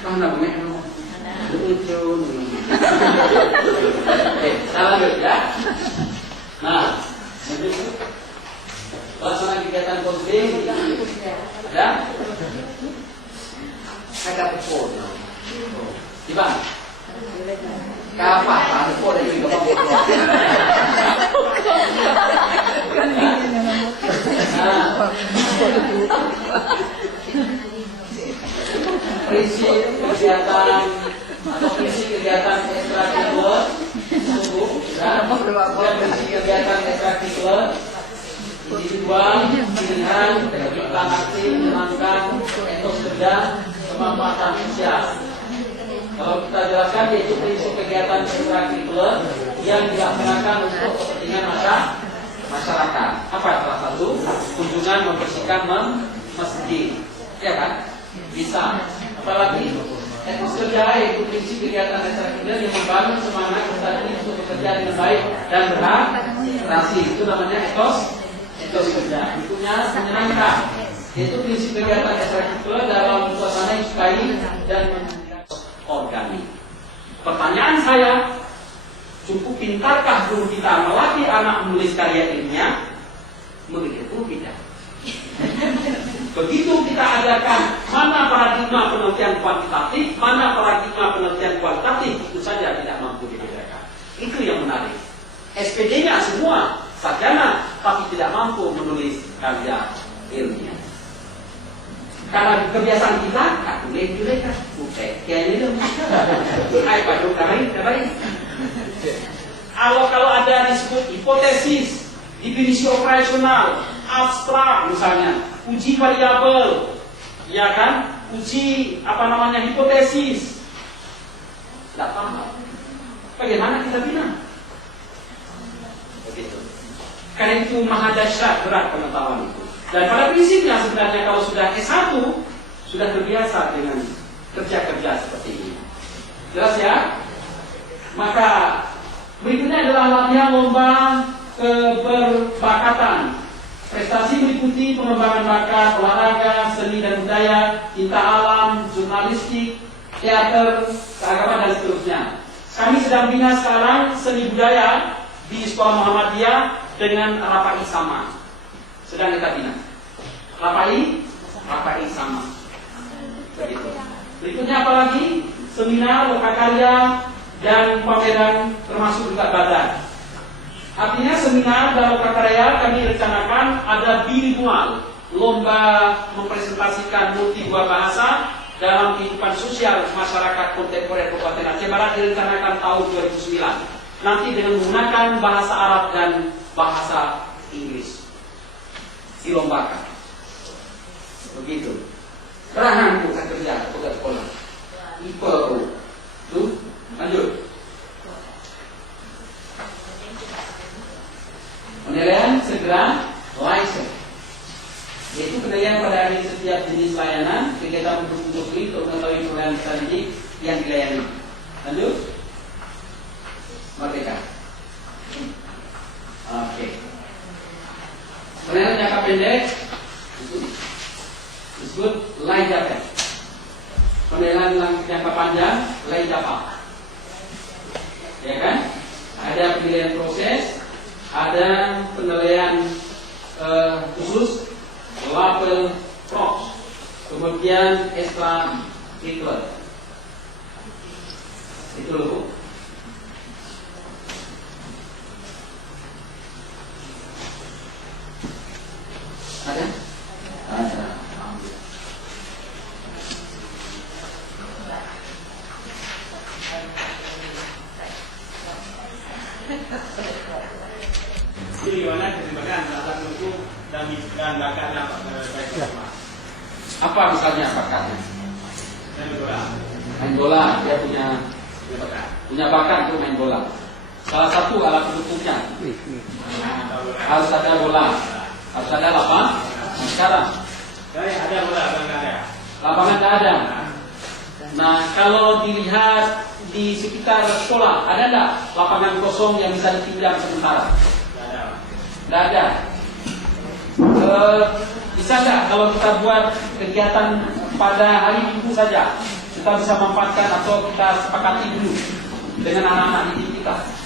Mana memang lucu. Salah ya. Nah, pelaksanaan kegiatan konseling ada pukul. Di mana? Kapan? Pukul dari bapak pukul. Prinsip kegiatan atau prinsip kegiatan ekstrakurikuler prinsip kegiatan ekstrakurikuler individual, pilihan, iklan aktif, menyenangkan, etos kerja, kemanfaatan sosial. Kalau kita jelaskan yaitu prinsip kegiatan ekstrakurikuler yang dilaksanakan untuk kepentingan masyarakat. Apa salah satu? Kunjungan membersihkan masjid, ya kan? Bisa. Apalagi etos kerja yaitu prinsip kegiatan ekstrakurikuler yang membangun semangat peserta untuk bekerja dengan baik dan berhasil. Itu namanya etos kerja. Berikutnya menyenangkan, yaitu prinsip kegiatan ekstrakurikuler dalam suasana yang sukai dan organik. Pertanyaan saya, cukup pintarkah guru kita melatih anak menulis karya ilmiah? Begitu tidak. Begitu kita adakan mana paradigma penelitian kuantitatif, mana paradigma penelitian kualitatif, itu saja tidak mampu dibedakan. Itu yang menarik. SPD-nya semua sarjana, tapi tidak mampu menulis karya ilmiah. Karena kebiasaan kita, mereka kayaknya kalau ada disebut hipotesis, definisi operasional, abstrak misalnya, uji variabel, ya kan, uji hipotesis, tidak paham. Bagaimana kita bilang? Begitu. Karena itu maha dahsyat berat pengetahuan itu. Dan pada prinsipnya sebenarnya kalau sudah S1 sudah terbiasa dengan kerja-kerja seperti ini. Jelas ya? Maka berikutnya adalah latihan lomba keberbakatan. Prestasi meliputi pengembangan bakat, olahraga, seni dan budaya, cinta alam, jurnalistik, teater, keagamaan dan seterusnya. Kami sedang bina sekarang seni budaya di Sekolah Muhammadiyah dengan Rapai Sama. Sedang kita bina. Rapai Sama. Begitu. Berikutnya apa lagi? Seminar, lokakarya, dan pameran termasuk juga bazar. Artinya seminar dan lokakarya kami rencanakan ada bilingual, lomba mempresentasikan multi dua bahasa dalam kehidupan sosial masyarakat kontemporer Kabupaten Aceh Barat direncanakan tahun 2009. Nanti dengan menggunakan bahasa Arab dan bahasa Inggris. Dilombakan. Begitu. Terahan bukan kerja, bukan sekolah. Ipa tuh. Lanjut. Penilaian segera license, yaitu penilaian pada akhir setiap jenis layanan kegiatan untuk mengetahui penilaian peserta didik yang dilayani. Lanjut. Merdeka. Oke. Penilaian jangka pendek disebut LAIJAPA. Penilaian jangka panjang LAIJAPA. Ya kan? Ada penilaian proses, ada penilaian khusus label prox, kemudian extra curricular. Itu loh. Ada? Ada. Jadi gimana kesimbangan antara buku dan bakatnya Apa misalnya bakatnya? Main bola, dia punya bakat untuk main bola. Salah satu alat pendukungnya harus ada bola, harus ada lapangan. Sekarang ada bola, lapangan tidak ada. Nah, kalau dilihat di sekitar sekolah, ada tidak lapangan kosong yang bisa dipinjam sementara? Tidak ada. Bisa nggak kalau kita buat kegiatan pada hari Minggu saja? kita bisa manfaatkan atau kita sepakati dulu dengan anak-anak didik kita.